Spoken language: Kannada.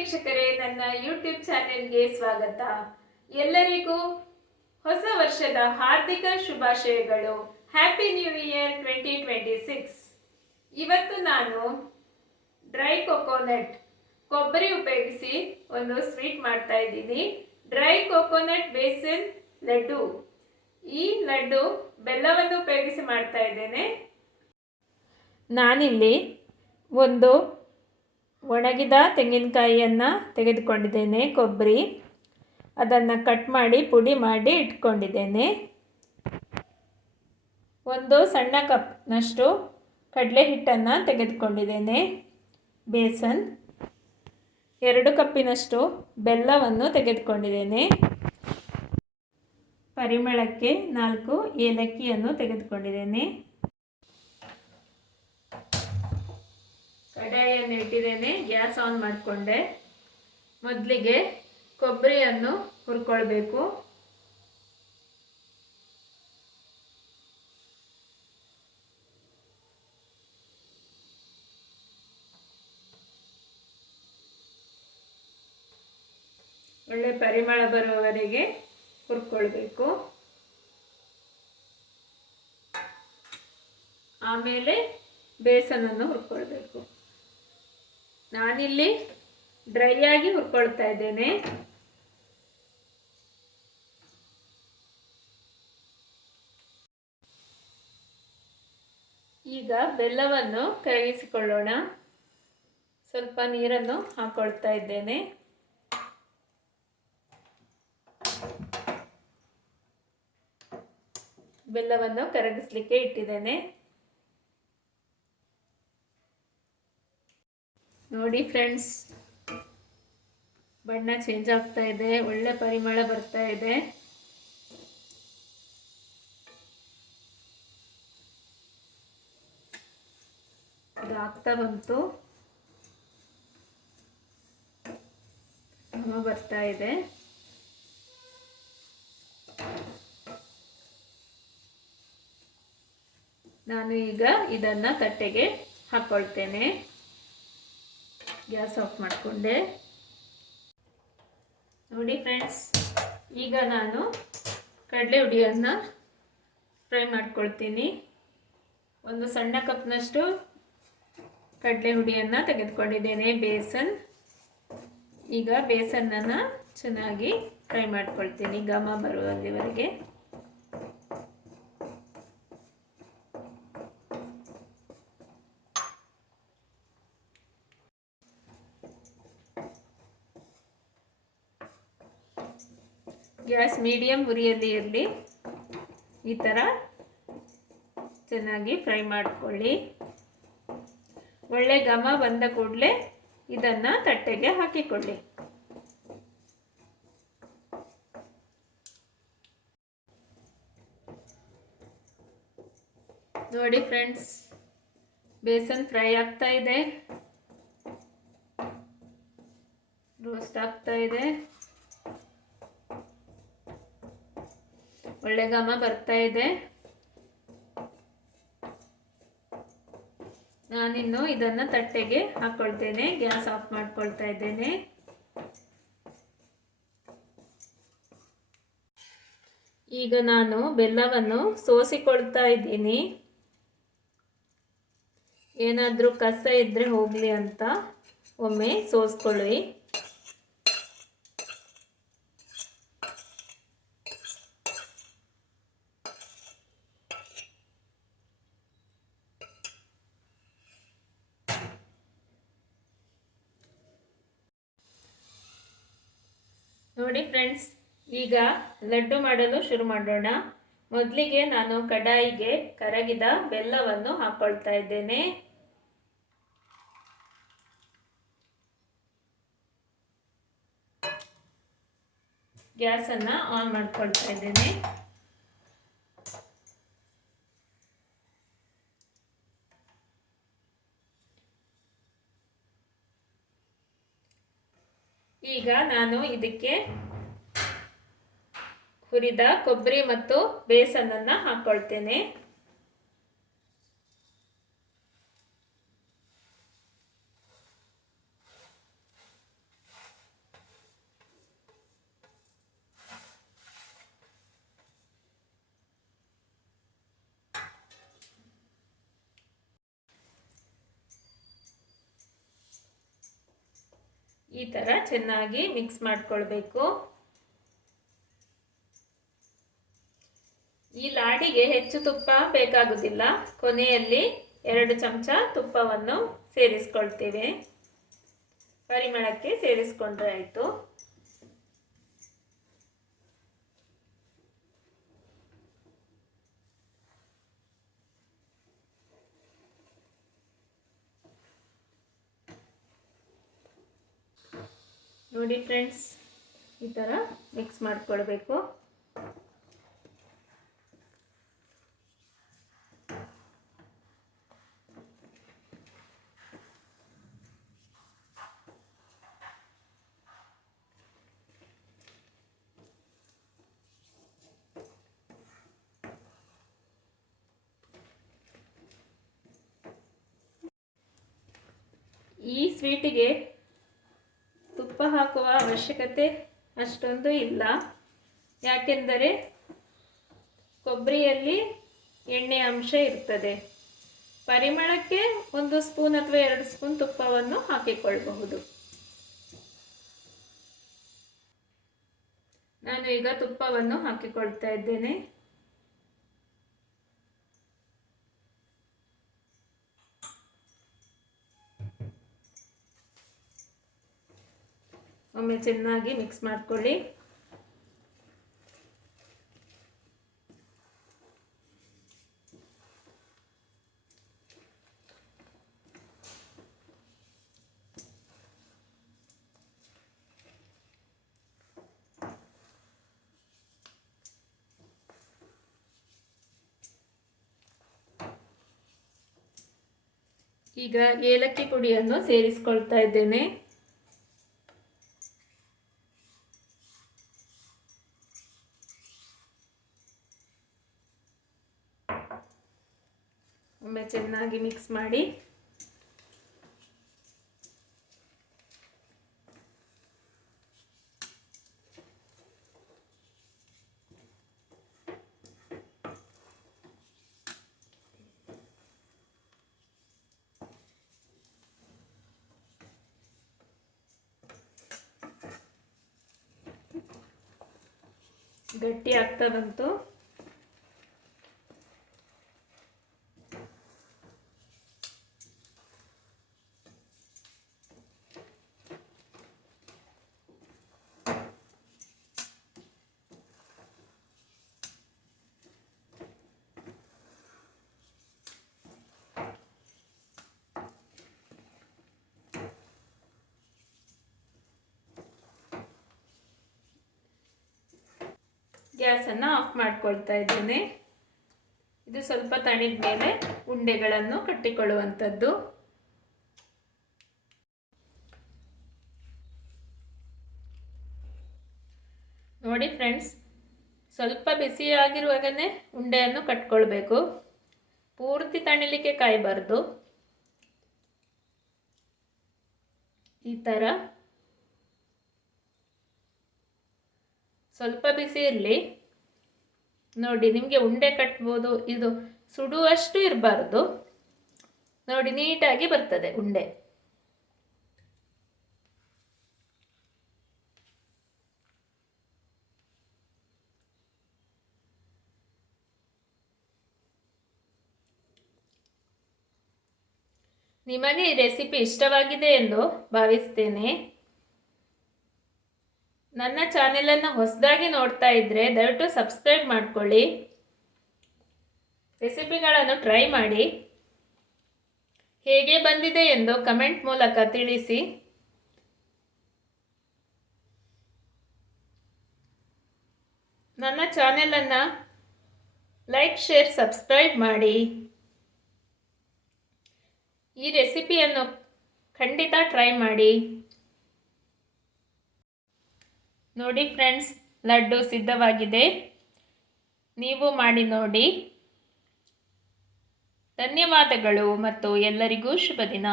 ವೀಕ್ಷಕರೇ, ನನ್ನ ಯೂಟ್ಯೂಬ್ ಚಾನೆಲ್ಗೆ ಸ್ವಾಗತ. ಎಲ್ಲರಿಗೂ ಹೊಸ ವರ್ಷದ ಹಾರ್ದಿಕ ಶುಭಾಶಯಗಳು. Happy new year 2026. ಇವತ್ತು ನಾನು ಡ್ರೈ ಕೊಕೊನಟ್ ಕೊಬ್ಬರಿ ಉಪಯೋಗಿಸಿ ಒಂದು ಸ್ವೀಟ್ ಮಾಡ್ತಾ ಇದ್ದೀನಿ. Dry coconut besan laddu. ಈ ಲಡ್ಡು ಬೆಲ್ಲವನ್ನು ಉಪಯೋಗಿಸಿ ಮಾಡ್ತಾ ಇದ್ದೇನೆ. ನಾನಿಲ್ಲಿ ಒಂದು ಒಣಗಿದ ತೆಂಗಿನಕಾಯಿಯನ್ನು ತೆಗೆದುಕೊಂಡಿದ್ದೇನೆ. ಕೊಬ್ಬರಿ ಅದನ್ನು ಕಟ್ ಮಾಡಿ ಪುಡಿ ಮಾಡಿ ಇಟ್ಕೊಂಡಿದ್ದೇನೆ. ಒಂದು ಸಣ್ಣ ಕಪ್ನಷ್ಟು ಕಡಲೆ ಹಿಟ್ಟನ್ನು ತೆಗೆದುಕೊಂಡಿದ್ದೇನೆ. ಬೇಸನ್ 2 ಕಪ್ಪಿನಷ್ಟು ಬೆಲ್ಲವನ್ನು ತೆಗೆದುಕೊಂಡಿದ್ದೇನೆ. ಪರಿಮಳಕ್ಕೆ 4 ಏಲಕ್ಕಿಯನ್ನು ತೆಗೆದುಕೊಂಡಿದ್ದೇನೆ. ಕಡಾಯಿಯನ್ನು ಇಟ್ಟಿದ್ದೇನೆ. ಗ್ಯಾಸ್ ಆನ್ ಮಾಡಿಕೊಂಡೆ. ಮೊದಲಿಗೆ ಕೊಬ್ಬರಿಯನ್ನು ಹುರ್ಕೊಳ್ಬೇಕು. ಒಳ್ಳೆ ಪರಿಮಳ ಬರುವವರೆಗೆ ಹುರ್ಕೊಳ್ಬೇಕು. ಆಮೇಲೆ ಬೇಸನನ್ನು ಹುರ್ಕೊಳ್ಬೇಕು. ನಾನಿಲ್ಲಿ ಡ್ರೈ ಆಗಿ ಹುರ್ಕೊಳ್ತಾ ಇದ್ದೇನೆ. ಈಗ ಬೆಲ್ಲವನ್ನು ಕರಗಿಸಿಕೊಳ್ಳೋಣ. ಸ್ವಲ್ಪ ನೀರನ್ನು ಹಾಕೊಳ್ತಾ ಇದ್ದೇನೆ. ಬೆಲ್ಲವನ್ನು ಕರಗಿಸಲಿಕ್ಕೆ ಇಟ್ಟಿದ್ದೇನೆ. ನೋಡಿ ಫ್ರೆಂಡ್ಸ್, ಬಣ್ಣ ಚೇಂಜ್ ಆಗ್ತಾ ಇದೆ. ಒಳ್ಳೆ ಪರಿಮಳ ಬರ್ತಾ ಇದೆ. ಇದು ಆಗ್ತಾ ಬಂತು. ಬರ್ತಾ ಇದೆ. ನಾನು ಈಗ ಇದನ್ನ ತಟ್ಟೆಗೆ ಹಾಕೊಳ್ತೇನೆ. ಗ್ಯಾಸ್ ಆಫ್ ಮಾಡಿಕೊಂಡೆ. ನೋಡಿ ಫ್ರೆಂಡ್ಸ್, ಈಗ ನಾನು ಕಡಲೆ ಹುಡಿಯನ್ನು ಫ್ರೈ ಮಾಡ್ಕೊಳ್ತೀನಿ. ಒಂದು ಸಣ್ಣ ಕಪ್ನಷ್ಟು ಕಡಲೆ ಹುಡಿಯನ್ನು ತೆಗೆದುಕೊಂಡಿದ್ದೇನೆ. ಬೇಸನ್. ಈಗ ಬೇಸನ್ನನ್ನು ಚೆನ್ನಾಗಿ ಫ್ರೈ ಮಾಡ್ಕೊಳ್ತೀನಿ ಘಮ ಬರುವಲ್ಲಿವರೆಗೆ. ಗ್ಯಾಸ್ ಮೀಡಿಯಂ ಉರಿಯಲ್ಲಿ ಇರಲಿ. ಈ ಥರ ಚೆನ್ನಾಗಿ ಫ್ರೈ ಮಾಡಿಕೊಳ್ಳಿ. ಒಳ್ಳೆ ಘಮ ಬಂದ ಕೂಡಲೇ ಇದನ್ನು ತಟ್ಟೆಗೆ ಹಾಕಿಕೊಳ್ಳಿ. ನೋಡಿ ಫ್ರೆಂಡ್ಸ್, ಬೇಸನ್ ಫ್ರೈ ಆಗ್ತಾ ಇದೆ. ರೋಸ್ಟ್ ಆಗ್ತಾ ಇದೆ. ಒಳ್ಳೆ ಘಮ ಬರ್ತಾ ಇದೆ. ನಾನಿನ್ನು ಇದನ್ನು ತಟ್ಟೆಗೆ ಹಾಕ್ಕೊಳ್ತೇನೆ. ಗ್ಯಾಸ್ ಆಫ್ ಮಾಡ್ಕೊಳ್ತಾ ಇದ್ದೇನೆ. ಈಗ ನಾನು ಬೆಲ್ಲವನ್ನು ಸೋಸಿಕೊಳ್ತಾ ಇದ್ದೀನಿ. ಏನಾದರೂ ಕಸ ಇದ್ದರೆ ಹೋಗಲಿ ಅಂತ ಒಮ್ಮೆ ಸೋಸ್ಕೊಳ್ಳಿ. ನೋಡಿ ಫ್ರೆಂಡ್ಸ್, ಈಗ ಲಡ್ಡು ಮಾಡಲು ಶುರು ಮಾಡೋಣ. ಮೊದಲಿಗೆ ನಾನು ಕಡಾಯಿಗೆ ಕರಗಿದ ಬೆಲ್ಲವನ್ನು ಹಾಕೊಳ್ತಾ ಇದ್ದೇನೆ. ಗ್ಯಾಸನ್ನು ಆನ್ ಮಾಡ್ಕೊಳ್ತಾ ಇದ್ದೇನೆ. ಈಗ ನಾನು ಇದಕ್ಕೆ ಹುರಿದ ಕೊಬ್ಬರಿ ಮತ್ತು ಬೇಸನನ್ನು ಹಾಕೊಳ್ತೇನೆ. ಈ ಥರ ಚೆನ್ನಾಗಿ ಮಿಕ್ಸ್ ಮಾಡಿಕೊಳ್ಬೇಕು. ಈ ಲಾಡಿಗೆ ಹೆಚ್ಚು ತುಪ್ಪ ಬೇಕಾಗುವುದಿಲ್ಲ. ಕೊನೆಯಲ್ಲಿ 2 ಚಮಚ ತುಪ್ಪವನ್ನು ಸೇರಿಸ್ಕೊಳ್ತೇವೆ. ಪರಿಮಳಕ್ಕೆ ಸೇರಿಸ್ಕೊಂಡ್ರೆ ಆಯಿತು. ನೋಡಿ ಫ್ರೆಂಡ್ಸ್, ಈ ಥರ ಮಿಕ್ಸ್ ಮಾಡಿಕೊಳ್ಬೇಕು. ಈ ಸ್ವೀಟಿಗೆ ತುಪ್ಪ ಹಾಕುವ ಅವಶ್ಯಕತೆ ಅಷ್ಟೊಂದು ಇಲ್ಲ, ಯಾಕೆಂದರೆ ಕೊಬ್ಬರಿಯಲ್ಲಿ ಎಣ್ಣೆ ಅಂಶ ಇರ್ತದೆ. ಪರಿಮಳಕ್ಕೆ 1 ಸ್ಪೂನ್ ಅಥವಾ 2 ಸ್ಪೂನ್ ತುಪ್ಪವನ್ನು ಹಾಕಿಕೊಳ್ಳಬಹುದು. ನಾನು ಈಗ ತುಪ್ಪವನ್ನು ಹಾಕಿಕೊಳ್ತಾ ಇದ್ದೇನೆ. ಒಮ್ಮೆ ಚೆನ್ನಾಗಿ ಮಿಕ್ಸ್ ಮಾಡಿಕೊಳ್ಳಿ. ಈಗ ಏಲಕ್ಕಿ ಪುಡಿಯನ್ನು ಸೇರಿಸ್ಕೊಳ್ತಾ ಇದ್ದೇನೆ. ಒಮ್ಮೆ ಚೆನ್ನಾಗಿ ಮಿಕ್ಸ್ ಮಾಡಿ. ಗಟ್ಟಿ ಆಗ್ತಾ ಬಂತು. ಗ್ಯಾಸನ್ನು ಆಫ್ ಮಾಡ್ಕೊಳ್ತಾ ಇದ್ದೇನೆ. ಇದು ಸ್ವಲ್ಪ ತಣಿದ ಮೇಲೆ ಉಂಡೆಗಳನ್ನು ಕಟ್ಟಿಕೊಳ್ಳುವಂಥದ್ದು. ನೋಡಿ ಫ್ರೆಂಡ್ಸ್, ಸ್ವಲ್ಪ ಬಿಸಿಯಾಗಿರುವಾಗನೇ ಉಂಡೆಯನ್ನು ಕಟ್ಕೊಳ್ಬೇಕು. ಪೂರ್ತಿ ತಣಿಲಿಕ್ಕೆ ಕಾಯಬಾರ್ದು. ಈ ಥರ ಸ್ವಲ್ಪ ಬಿಸಿ ಇರಲಿ. ನೋಡಿ, ನಿಮಗೆ ಉಂಡೆ ಕಟ್ಬೋದು. ಇದು ಸುಡುವಷ್ಟು ಇರಬಾರ್ದು. ನೋಡಿ, ನೀಟಾಗಿ ಬರ್ತದೆ ಉಂಡೆ. ನಿಮಗೆ ಈ ರೆಸಿಪಿ ಇಷ್ಟವಾಗಿದೆ ಎಂದು ಭಾವಿಸ್ತೇನೆ. ನನ್ನ ಚಾನೆಲನ್ನು ಹೊಸದಾಗಿ ನೋಡ್ತಾ ಇದ್ದರೆ ದಯವಿಟ್ಟು ಸಬ್ಸ್ಕ್ರೈಬ್ ಮಾಡ್ಕೊಳ್ಳಿ. ರೆಸಿಪಿಗಳನ್ನು ಟ್ರೈ ಮಾಡಿ. ಹೇಗೆ ಬಂದಿದೆ ಎಂದು ಕಮೆಂಟ್ ಮೂಲಕ ತಿಳಿಸಿ. ನನ್ನ ಚಾನೆಲನ್ನು ಲೈಕ್, ಶೇರ್, ಸಬ್ಸ್ಕ್ರೈಬ್ ಮಾಡಿ. ಈ ರೆಸಿಪಿಯನ್ನು ಖಂಡಿತ ಟ್ರೈ ಮಾಡಿ. ನೋಡಿ ಫ್ರೆಂಡ್ಸ್, ಲಡ್ಡು ಸಿದ್ಧವಾಗಿದೆ. ನೀವು ಮಾಡಿ ನೋಡಿ. ಧನ್ಯವಾದಗಳು ಮತ್ತು ಎಲ್ಲರಿಗೂ ಶುಭ ದಿನ.